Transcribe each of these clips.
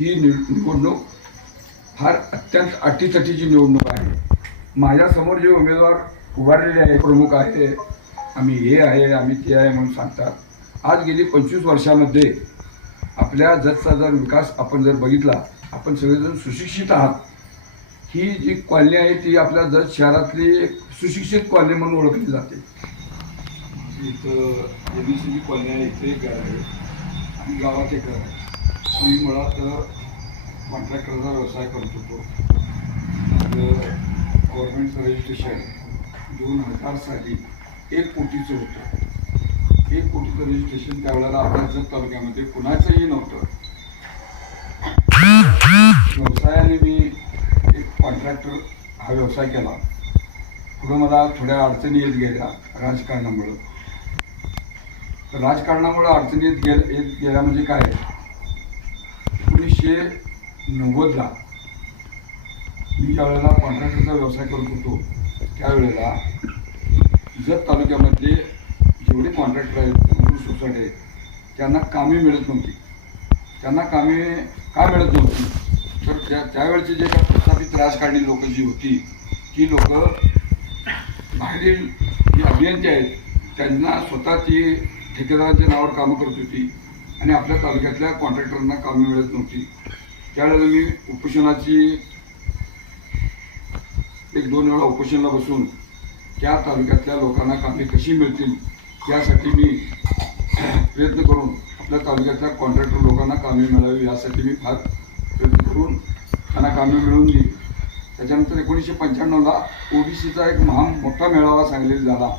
ही निव- निवडणूक फार अत्यंत अटीतटीची निवडणूक आहे. माझ्यासमोर जे उमेदवार उभारलेले आहे प्रमुख आहे आम्ही हे आहे आम्ही ते आहे म्हणून सांगतात. आज गेली पंचवीस वर्षामध्ये आपल्या जतचा जर विकास आपण जर बघितला आपण सगळेजण सुशिक्षित आहात. ही जी कॉलनी आहे ती आपल्या जत शहरातली एक सुशिक्षित कॉलनी म्हणून ओळखली जाते. इथं एम सी कॉलनी आहे इथे एक घर आहे. आणि गावात एक घर आहे. मी मुळात कॉन्ट्रॅक्टरचा व्यवसाय करत होतो. गव्हर्नमेंटचं रजिस्ट्रेशन दोन हजार साली एक कोटीचं होतं. एक कोटीचं रजिस्ट्रेशन त्यावेळेला आपल्या जत तालुक्यामध्ये कुणाचंही नव्हतं. व्यवसायाने मी एक कॉन्ट्रॅक्टर हा व्यवसाय केला. पुढं मला थोड्या अडचणी येत गेल्या राजकारणामुळं. तर राजकारणामुळं अडचणी येत गेल येत गेल्या म्हणजे काय? एकोणीसशे नव्वदला मी ज्या वेळेला कॉन्ट्रॅक्टरचा व्यवसाय करत होतो त्यावेळेला जत तालुक्यामध्ये जेवढे कॉन्ट्रॅक्टर आहेत मंजूर सोसायटी आहेत त्यांना कामे मिळत नव्हती. त्यांना कामे का मिळत नव्हती? तर त्या त्यावेळचे जे काही प्रस्थापित राजकारणी लोक जी होती ती लोक बाहेरील जी अभियंते आहेत त्यांना स्वतः ती ठेकेदारांच्या नावावर कामं करत होती. आणि आपल्या तालुक्यातल्या कॉन्ट्रॅक्टरांना कामे मिळत नव्हती. त्यावेळेला मी उपोषणाची एक दोन वेळा उपोषणाला बसून त्या तालुक्यातल्या लोकांना कामे कशी मिळतील यासाठी मी प्रयत्न करून आपल्या तालुक्यातल्या कॉन्ट्रॅक्टर लोकांना कामे मिळावी यासाठी मी फार प्रयत्न करून त्यांना कामे मिळवून दिली. त्याच्यानंतर एकोणीसशे पंच्याण्णवला ओबीसीचा एक महा मोठा मेळावा सांगलीला झाला.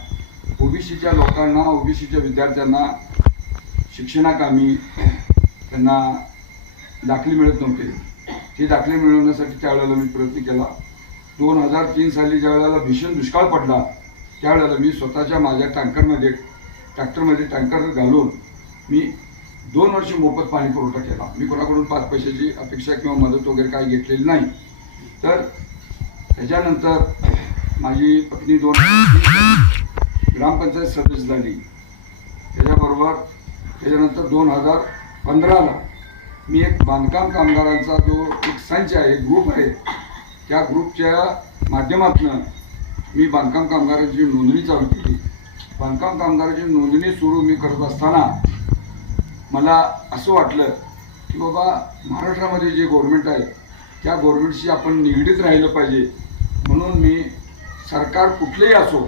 ओबीसीच्या लोकांना ओबीसीच्या विद्यार्थ्यांना शिक्षणाकामी त्यांना दाखले मिळत नव्हते. ते दाखले मिळवण्यासाठी त्यावेळेला मी प्रयत्न केला. दोन हजार तीन साली ज्या वेळेला भीषण दुष्काळ पडला त्यावेळेला मी स्वतःच्या माझ्या टँकरमध्ये ट्रॅक्टरमध्ये टँकर घालून मी दोन वर्ष मोफत पाणी पुरवठा केला. मी कोणाकडून पाच पैशाची अपेक्षा किंवा मदत वगैरे काही घेतलेली नाही. तर त्याच्यानंतर माझी पत्नी दोन ग्रामपंचायत सदस्य झाली. त्याच्याबरोबर त्याच्यानंतर दोन हजार पंधराला मी एक बांधकाम कामगारांचा जो एक संच आहे एक ग्रुप आहे त्या ग्रुपच्या माध्यमातून मी बांधकाम कामगारांची नोंदणी चालू केली. बांधकाम कामगाराची नोंदणी सुरू मी करत असताना मला असं वाटलं की बाबा महाराष्ट्रामध्ये जे गव्हर्मेंट आहे त्या गव्हर्नमेंटशी आपण निगडीत राहिलं पाहिजे. म्हणून मी सरकार कुठलेही असो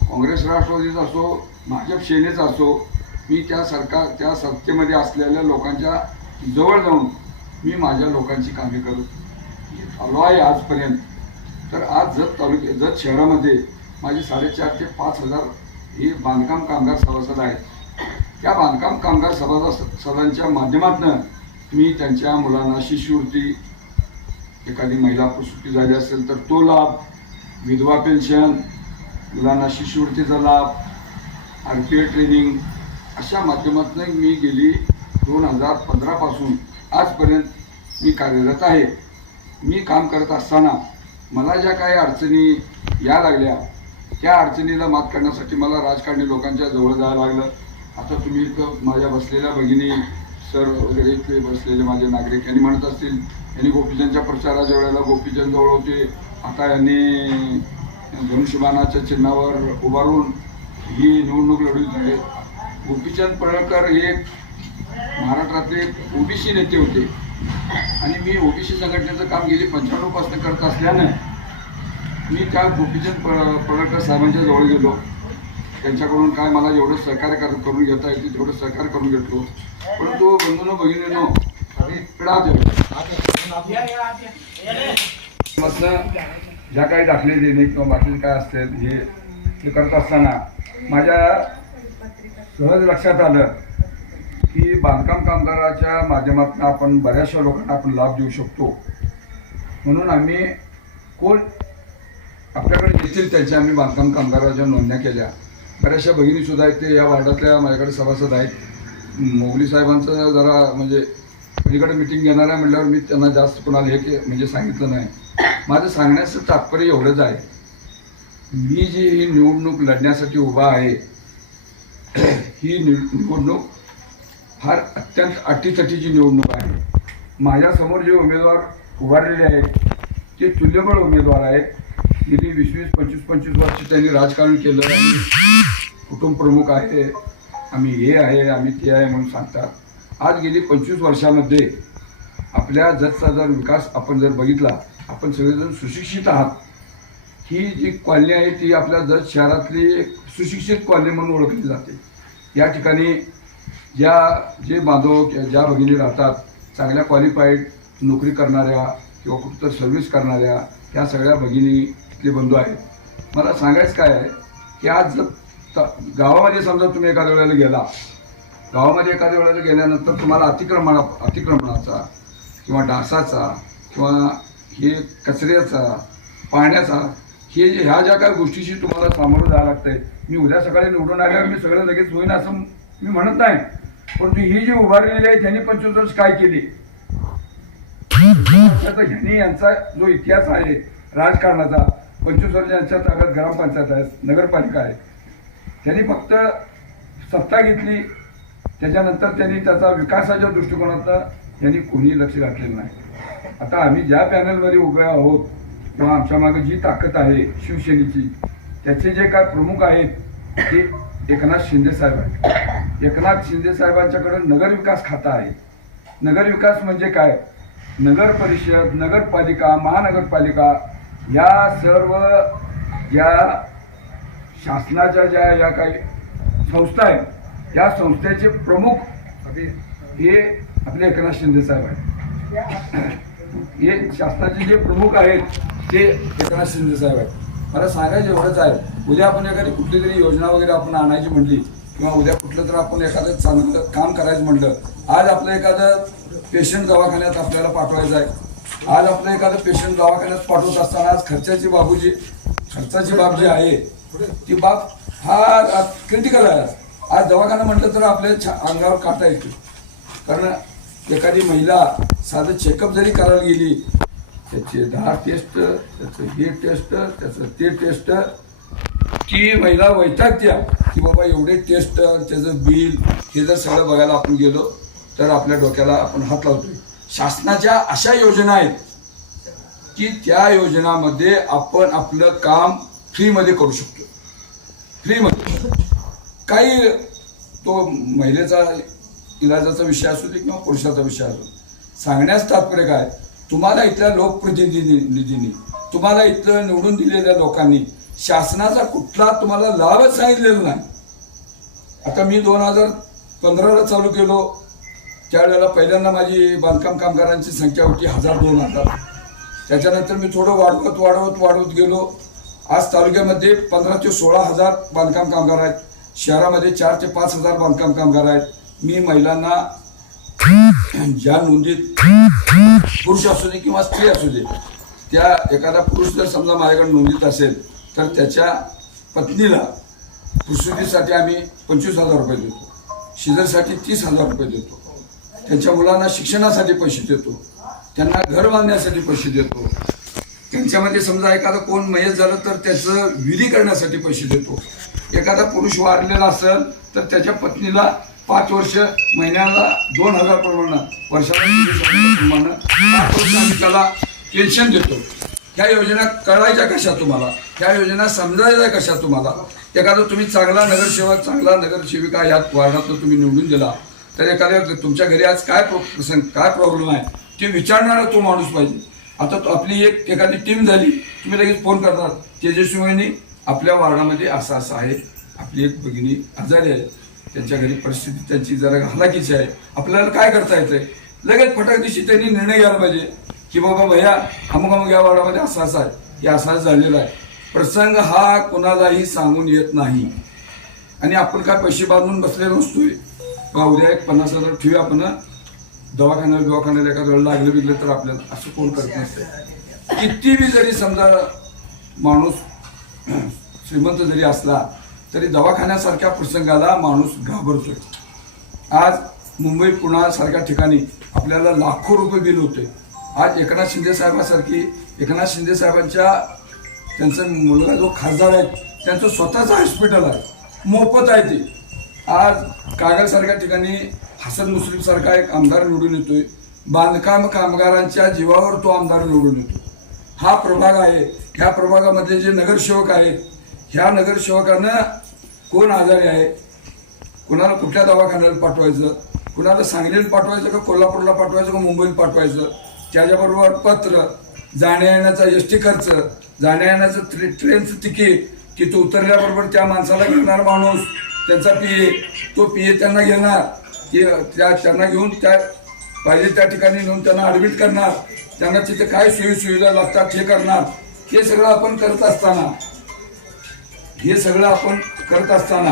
काँग्रेस राष्ट्रवादीचं असो भाजप सेनेचं असो मी त्या सरकार त्या सत्तेमध्ये असलेल्या लोकांच्या जवळ जाऊन मी माझ्या लोकांची कामे करत आलो आहे आजपर्यंत. तर आज जत तालुक्या जत शहरामध्ये माझे साडेचार ते पाच हजार हे बांधकाम कामगार सभासद आहेत. त्या बांधकाम कामगार सभा सदांच्या माध्यमातून मी त्यांच्या मुलांना शिष्यवृत्ती एखादी महिला प्रसूती झाली असेल तर तो लाभ विधवा पेन्शन मुलांना शिष्यवृत्तीचा लाभ आर पी ए ट्रेनिंग अशा माध्यमातून मी गेली दोन हजार पंधरापासून आजपर्यंत मी कार्यरत आहे. मी काम करत असताना मला ज्या काही अडचणी या लागल्या त्या अडचणीला मात करण्यासाठी मला राजकारणी लोकांच्या जवळ जायला लागलं. आता तुम्ही इथं माझ्या बसलेल्या भगिनी सर वगैरे इथे बसलेले माझे नागरिक यांनी म्हणत असतील यांनी गोपीचंदच्या प्रचाराच्या वेळेला गोपीचंद जवळ होते. आता यांनी धनुष्यबाणाच्या चिन्हावर उभारून ही निवडणूक लढवली आहे गोपीचंद पडळकर हे महाराष्ट्रातले ओबीसी नेते होते. आणि मी ओबीसी संघटनेचं काम गेली पंच्याण्णवपासून करत असल्यानं मी त्या गोपीचंद प- पडळकर साहेबांच्या जवळ गेलो. त्यांच्याकडून काय मला एवढं सहकार्य कर करून घेता येते तेवढं सहकार्य करून घेतलो परंतु बंधून भगिनीनो पिढा मधनं ज्या काही दाखले देणे किंवा बाकी काय असतील हे हे करत असताना माझ्या सहज लक्षात आलं की बांधकाम कामगाराच्या माध्यमातून आपण बऱ्याचशा लोकांना आपण लाभ देऊ शकतो. म्हणून आम्ही कोण आपल्याकडे येतील त्यांच्या आम्ही बांधकाम कामगाराच्या नोंदण्या केल्या. बऱ्याचशा बहिणीसुद्धा आहेत ते या वार्डातल्या माझ्याकडे सभासद आहेत. मोगली साहेबांचं जरा म्हणजे पलीकडे मिटिंग घेणार आहे म्हटल्यावर मी त्यांना जास्त कोणाला हे के म्हणजे सांगितलं नाही. माझं सांगण्याचं तात्पर्य एवढंच आहे. मी जी ही निवडणूक लढण्यासाठी उभा आहे ही निव- निवडणूक फार अत्यंत अटीतटीची निवडणूक आहे. माझ्यासमोर जे उमेदवार उभारलेले आहेत ते तुल्यबळ उमेदवार आहेत गेली वीस वीस पंचवीस पंचवीस वर्ष त्यांनी राजकारण केलं आणि कुटुंब प्रमुख आहे आम्ही हे आहे आम्ही ते आहे म्हणून सांगतात. आज गेली पंचवीस वर्षामध्ये आपल्या जतचा जर विकास आपण जर बघितला आपण सगळेजण सुशिक्षित आहात. ही जी कॉलनी आहे ती आपल्या जत शहरातली एक सुशिक्षित कॉलनी म्हणून ओळखली जाते. या ठिकाणी ज्या जे बांधव ज्या भगिनी राहतात चांगल्या क्वालिफाईड नोकरी करणाऱ्या किंवा कुठं सर्व्हिस करणाऱ्या ह्या सगळ्या भगिनी बंधू आहेत. मला सांगायचं काय आहे की आज जर गावामध्ये समजा तुम्ही एखाद्या वेळेला गेला गावामध्ये एखाद्या वेळेला गेल्यानंतर तुम्हाला अतिक्रमणा अतिक्रमणाचा किंवा डासाचा किंवा हे कचऱ्याचा पाण्याचा हे जे- ह्या ज्या काही गोष्टीशी तुम्हाला सामोरं जावं लागतंय मी उद्या सकाळी निवडून आल्यावर मी सगळं लगेच होईन असं मी म्हणत नाही. परंतु ही जी उभारलेली आहे त्यांनी पंचवीस वर्ष काय केली? ह्यांनी यांचा जो इतिहास आहे राजकारणाचा पंचवीस वर्ष यांच्या ताब्यात ग्रामपंचायत आहे नगरपालिका आहे. त्यांनी फक्त सत्ता घेतली. त्याच्यानंतर त्यांनी त्याचा विकासाच्या दृष्टिकोनातनं त्यांनी कोणीही लक्ष घातलेलं नाही. आता आम्ही ज्या पॅनलमध्ये उभे आहोत किंवा आमच्या मागे जी ताकद आहे शिवसेनेची त्याचे जे काय प्रमुख आहेत ते एकनाथ शिंदे साहेब आहेत. एकनाथ शिंदे साहेबांच्याकडे नगर विकास खाता आहे. नगर विकास म्हणजे काय? नगर परिषद नगरपालिका महानगरपालिका या सर्व या शासनाच्या ज्या या काही संस्था आहेत या संस्थेचे प्रमुख हे आपले एकनाथ शिंदे साहेब आहेत. हे शासनाचे जे प्रमुख आहेत ते एकनाथ शिंदे साहेब आहेत. मला सांगायचं एवढंच आहे उद्या आपण एखादी कुठली तरी योजना वगैरे आपण आणायची म्हटली किंवा उद्या कुठलं तर आपण एखादं चांगलं काम करायचं म्हटलं आज आपलं एखादं पेशंट दवाखान्यात आपल्याला पाठवायचं आहे. आज आपलं एखादं पेशंट दवाखान्यात पाठवत असताना आज खर्चाची बाबूजी खर्चाची बाब जी आहे ती बाब हा क्रिटिकल आहे. आज दवाखाना म्हटलं तर आपल्या छा- अंगावर काटा येतो. कारण एखादी महिला साधं चेकअप जरी करायला गेली त्याचे दहा टेस्ट त्याचं हे टेस्ट त्याचं ते टेस्ट की महिला वैतागत्या की बाबा एवढे टेस्ट त्याचं बिल हे जर सगळं बघायला आपण गेलो तर आपल्या डोक्याला आपण हात लावतोय. शासनाच्या अशा योजना आहेत की त्या योजनामध्ये आपण आपलं काम फ्रीमध्ये करू शकतो. फ्रीमध्ये. काही तो महिलेचा इलाजाचा विषय असू दे किंवा पुरुषाचा विषय असू दे. सांगण्यास तात्पर्य काय? तुम्हाला इथल्या लोकप्रतिनिधींनी तुम्हाला इथलं निवडून दिलेल्या लोकांनी शासनाचा कुठला तुम्हाला लाभच सांगितलेला नाही. आता मी दोन हजार पंधराला चालू केलो. त्यावेळेला पहिल्यांदा माझी बांधकाम कामगारांची संख्या होती हजार दोन हजार. त्याच्यानंतर मी थोडं वाढवत वाढवत वाढवत गेलो. आज तालुक्यामध्ये पंधरा ते सोळा हजार बांधकाम कामगार आहेत. शहरामध्ये चार ते पाच हजार बांधकाम कामगार आहेत. मी महिलांना ज्या नोंदीत पुरुष असू दे किंवा स्त्री असू दे त्या एखादा पुरुष जर समजा माझ्याकडे नोंदीत असेल तर त्याच्या पत्नीला प्रसूतीसाठी आम्ही पंचवीस हजार रुपये देतो. शिजरसाठी तीस हजार रुपये देतो. त्यांच्या मुलांना शिक्षणासाठी पैसे देतो. त्यांना घर बांधण्यासाठी पैसे देतो. त्यांच्यामध्ये समजा एखादा कोण मयत झालं तर त्याचं विधी करण्यासाठी पैसे देतो. एखादा पुरुष वारलेला असेल तर त्याच्या पत्नीला पाच वर्ष महिन्याला दोन हजार प्रमाणे वर्षाला पाच वर्ष आम्ही त्याला पेन्शन देतो. ह्या योजना कळायच्या कशा तुम्हाला? ह्या योजना समजायच्या कशा तुम्हाला? एखादा तुम्ही चांगला नगरसेवक चांगला नगरसेविका या वार्डातनं तुम्ही निवडून दिला तर एखाद्या तुमच्या घरी आज काय प्रो- प्रसंग काय प्रॉब्लेम आहे? ते विचारणारा तो माणूस पाहिजे. आता तो आपली एक एखादी टीम झाली तुम्ही लगेच फोन करणार तेजस्वी वहिनी आपल्या वार्डामध्ये असं असं आहे. आपली एक भगिनी आजारी आहे. त्यांच्या घरी परिस्थिती त्यांची जरा हलाखीची आहे. आपल्याला काय करता येतंय? लगेच फटाक दिवशी त्यांनी निर्णय घ्यायला पाहिजे. की बाबा भैया अमुक अमुक या वाडामध्ये असा असा आहे. हे असाच झालेला आहे. प्रसंग हा कोणालाही सांगून येत नाही. आणि आपण काय पैसे बांधून बसलेलो नसतोय. बा उद्या एक पन्नास हजार ठेवू आपण. दवाखान्यात दवाखान्यात एखाद्या लागलं बिगलं तर आपल्याला असं कोण करत नसतं किती बी जरी समजा माणूस श्रीमंत जरी असला तरी दवाखान्यासारख्या प्रसंगाला माणूस घाबरतोय. आज मुंबई पुण्यासारख्या ठिकाणी आपल्याला लाखो रुपये बिल होते. आज एकनाथ शिंदेसाहेबांसारखी एकनाथ शिंदे साहेबांच्या त्यांचा मुलगा जो खासदार आहे त्यांचं स्वतःचं हॉस्पिटल आहे. मोफत आहे ते. आज कागलसारख्या ठिकाणी हसन मुस्लिमसारखा एक आमदार निवडून येतोय. बांधकाम कामगारांच्या जीवावर तो आमदार निवडून येतो हा प्रभाग आहे. ह्या प्रभागामध्ये जे नगरसेवक आहेत ह्या नगरसेवकांना कोण आजारी आहे कुणाला कुठल्या दवाखान्याला पाठवायचं? कुणाला सांगलीला पाठवायचं का कोल्हापूरला पाठवायचं का मुंबईला पाठवायचं? त्याच्याबरोबर पत्र जाण्या येण्याचा एस टी खर्च जाण्या येण्याचं ट्रे ट्रेनचं तिकीट तिथं उतरल्याबरोबर त्या माणसाला घेणार माणूस त्यांचा पी ए. तो पी ए त्यांना घेणार. ते त्या त्यांना घेऊन त्या पाहिजे त्या ठिकाणी नेऊन त्यांना ॲडमिट करणार. त्यांना तिथे काय सोयी सुविधा लागतात हे करणार. हे सगळं आपण करत असताना हे सगळं आपण करत असताना.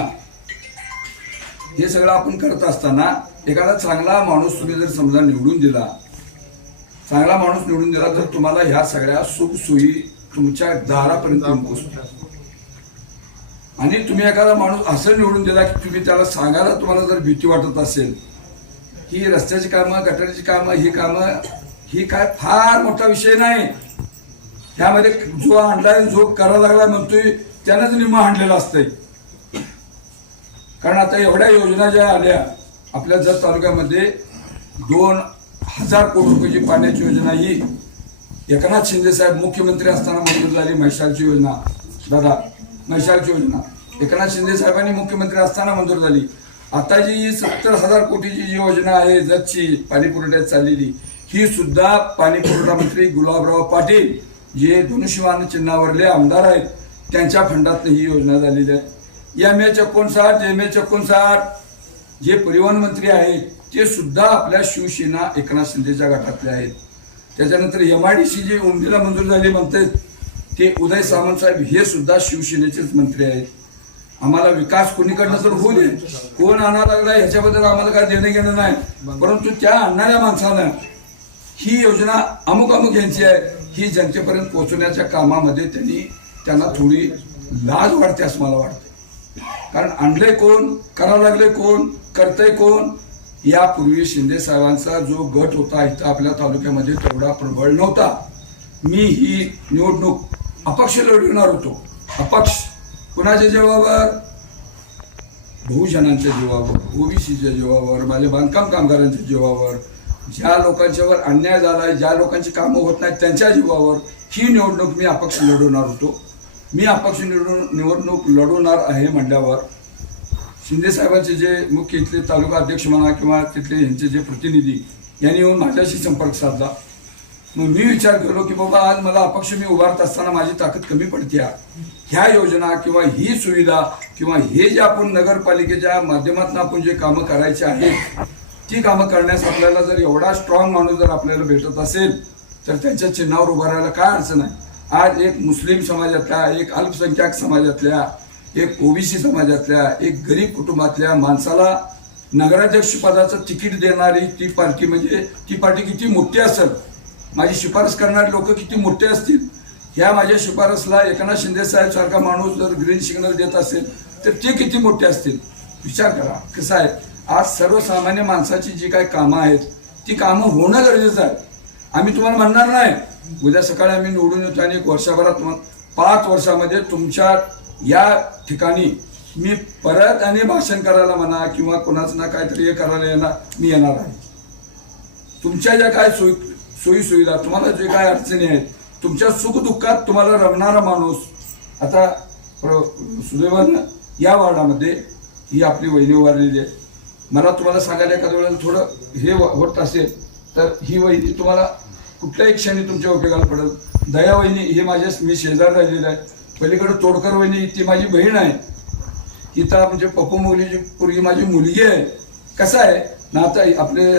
हे सगळं आपण करत असताना एखादा चांगला माणूस तुम्ही जर समजा निवडून दिला चांगला माणूस निवडून दिला तर तुम्हाला ह्या सगळ्या सुखसोयी तुमच्या दारापर्यंत येऊन आणि तुम्ही एखादा माणूस असं निवडून दिला की तुम्ही त्याला सांगायला तुम्हाला जर भीती वाटत असेल की रस्त्याची कामं गटारीची कामं ही कामं ही काय फार मोठा विषय नाही. ह्यामध्ये जो आणलाय जो करायला लागला म्हणतोय त्यानंच निम्मा आणलेला असतंय. कारण आता एवढ्या योजना ज्या आल्या आपल्या जत तालुक्यामध्ये दोन हजार कोटी रुपयाची पाण्याची योजना ही एकनाथ शिंदे साहेब मुख्यमंत्री असताना मंजूर झाली म्हैसाळची योजना. दादा म्हैसाळची योजना. एकनाथ शिंदे साहेबांनी मुख्यमंत्री असताना मंजूर झाली. आता जी सत्तर हजार कोटीची जी योजना आहे जतची पाणी पुरवठ्यात चाललेली ही सुद्धा पाणी पुरवठा मंत्री गुलाबराव पाटील जे धनुष्यवान चिन्हावरले आमदार आहेत त्यांच्या फंडातनं ही योजना झालेली आहे. एम एच एकोणसाठ एम एच एकोणसाठ जे परिवहन मंत्री आहेत ते सुद्धा आपल्या शिवसेना एकनाथ शिंदेच्या गटातले आहेत. त्याच्यानंतर एम आय डी सी जे उमदीला मंजूर झाली म्हणतात ते उदय सामंत साहेब हे सुद्धा शिवसेनेचेच मंत्री आहेत. आम्हाला विकास कोणीकडनं तर होऊ दे कोण आणा लागला ह्याच्याबद्दल आम्हाला काय देणं घेणं नाही. परंतु त्या आणणाऱ्या माणसानं ही योजना अमुक अमुक यांची आहे. ही जनतेपर्यंत पोहोचवण्याच्या कामामध्ये त्यांनी त्यांना थोडी लाज वाटते असं मला वाटतं. कारण आणले कोण करावं लागले कोण करतंय कोण? यापूर्वी शिंदे साहेबांचा जो गट होता इथं आपल्या तालुक्यामध्ये तेवढा प्रबळ नव्हता. मी ही निवडणूक अपक्ष लढवणार होतो. अपक्ष. कुणाच्या जीवावर बहुजनांच्या जीवावर ओबीसीच्या जीवावर माझ्या बांधकाम कामगारांच्या जीवावर ज्या लोकांच्यावर अन्याय झालाय ज्या लोकांची कामं होत नाहीत त्यांच्या जीवावर ही निवडणूक मी अपक्ष लढवणार होतो. मी अपक्ष निवडून निवडणूक लढवणार आहे म्हणल्यावर शिंदे साहेबांचे जे मुख्य इथले तालुका अध्यक्ष म्हणा किंवा तिथले यांचे जे प्रतिनिधी यांनी येऊन माझ्याशी संपर्क साधला. मग मी विचार केलो की बाबा आज मला अपक्ष मी उभारत असताना माझी ताकद कमी पडते ह्या योजना किंवा ही सुविधा किंवा हे जे आपण नगरपालिकेच्या माध्यमातून आपण जे कामं करायचे आहेत ती कामं करण्यास आपल्याला जर एवढा स्ट्रॉंग माणूस जर आपल्याला भेटत असेल तर त्यांच्या चिन्हावर उभारायला काय अडचण आहे? आज एक मुस्लिम समाजातल्या एक अल्पसंख्याक समाजातल्या एक ओबीसी समाजातल्या एक गरीब कुटुंबातल्या माणसाला नगराध्यक्षपदाचं तिकीट देणारी ती पार्टी म्हणजे ती पार्टी किती मोठी असेल? माझी शिफारस करणारे लोक किती मोठे असतील? ह्या माझ्या शिफारसला एकनाथ शिंदे साहेब सारखा माणूस जर ग्रीन सिग्नल देत असेल तर ते किती मोठे असतील? विचार करा. कसं आहे? आज सर्वसामान्य माणसाची जी काही कामं आहेत ती कामं होणं गरजेचं आहे. आम्ही तुम्हाला म्हणणार नाही. उद्या सकाळी आम्ही निवडून येतो आणि एक वर्षभरात मग पाच वर्षामध्ये तुमच्या या ठिकाणी मी परत आणि भाषण करायला म्हणा किंवा कोणाचं ना काहीतरी हे करायला येणार मी येणार आहे. तुमच्या ज्या काय सोयी सोयी सुविधा तुम्हाला जे काय अडचणी आहेत तुमच्या सुखदुःखात तुम्हाला रमणारा माणूस आता प्र- सुदैवानं या वार्डामध्ये ही आपली वहिनी उभारलेली आहे. मला तुम्हाला सांगायला एखाद्या वेळेला थोडं हे होत असेल तर ही वहिनी तुम्हाला कुठल्याही क्षणी तुमच्या उपयोगाला पडेल. दया वहिनी हे माझ्या मी शेजार राहिलेलं आहे. पलीकडे तोडकर वहिनी ती माझी बहीण आहे. इथं म्हणजे पप्पू मोगलीची पूर्वी माझी मुलगी आहे. कसं आहे? ना आता आपले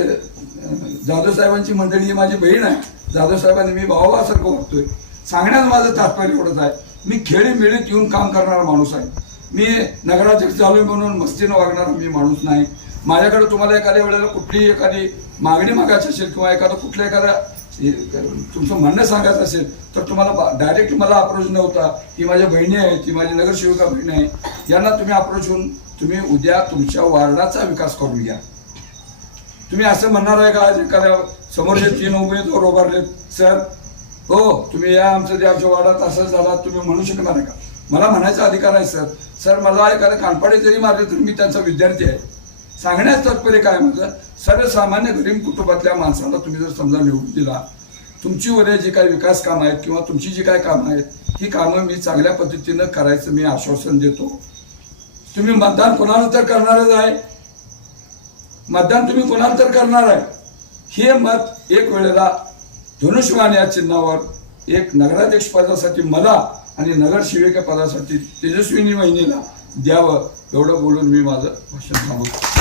जाधव साहेबांची मंडळी ही माझी बहीण आहे. जाधव साहेबांनी मी भावासारखं वागतोय. सांगण्यात माझं तात्पर्य एवढंच आहे. मी खेळी मिळीत येऊन काम करणारा माणूस आहे. मी नगराध्यक्ष झालो म्हणून मस्तीनं वागणारा मी माणूस नाही. माझ्याकडे तुम्हाला एखाद्या वेळेला कुठलीही एखादी मागणी मागायची असेल किंवा एखादा कुठल्या एखादा तुमचं म्हणणं सांगायचं असेल तर तुम्हाला डायरेक्ट मला अप्रोच नव्हता. ही माझ्या बहिणी आहे ती माझी नगरसेविका बहिणी आहे. यांना तुम्ही अप्रोच होऊन तुम्ही उद्या तुमच्या वार्डाचा विकास करून घ्या. तुम्ही असं म्हणणार आहे का एखाद्या समोरचे तीन उमेदवार उभारले सर हो तुम्ही या आमचं ते आमच्या वार्डात असं झाला तुम्ही म्हणू शकणार आहे का? मला म्हणायचा अधिकार आहे सर. सर मला एखादा कानपाडे जरी मारले तरी मी त्यांचा विद्यार्थी आहे. सांगण्यास तात्पर्य काय म्हणजे सर्वसामान्य गरीब कुटुंबातल्या माणसाला तुम्ही जर समजा निवडून दिला तुमची उद्या जी काही विकास कामं आहेत किंवा तुमची जी काही कामं आहेत ही कामं मी चांगल्या पद्धतीनं करायचं मी आश्वासन देतो. तुम्ही मतदान कोणाला तर करणारच आहे. मतदान तुम्ही कोणाला तर करणार आहे. हे मत एक वेळेला धनुष्यवान या चिन्हावर एक नगराध्यक्ष पदासाठी मला आणि नगरसेविका पदासाठी तेजस्विनी वहिनीला द्यावं एवढं बोलून मी माझं भाषण थांबवतो.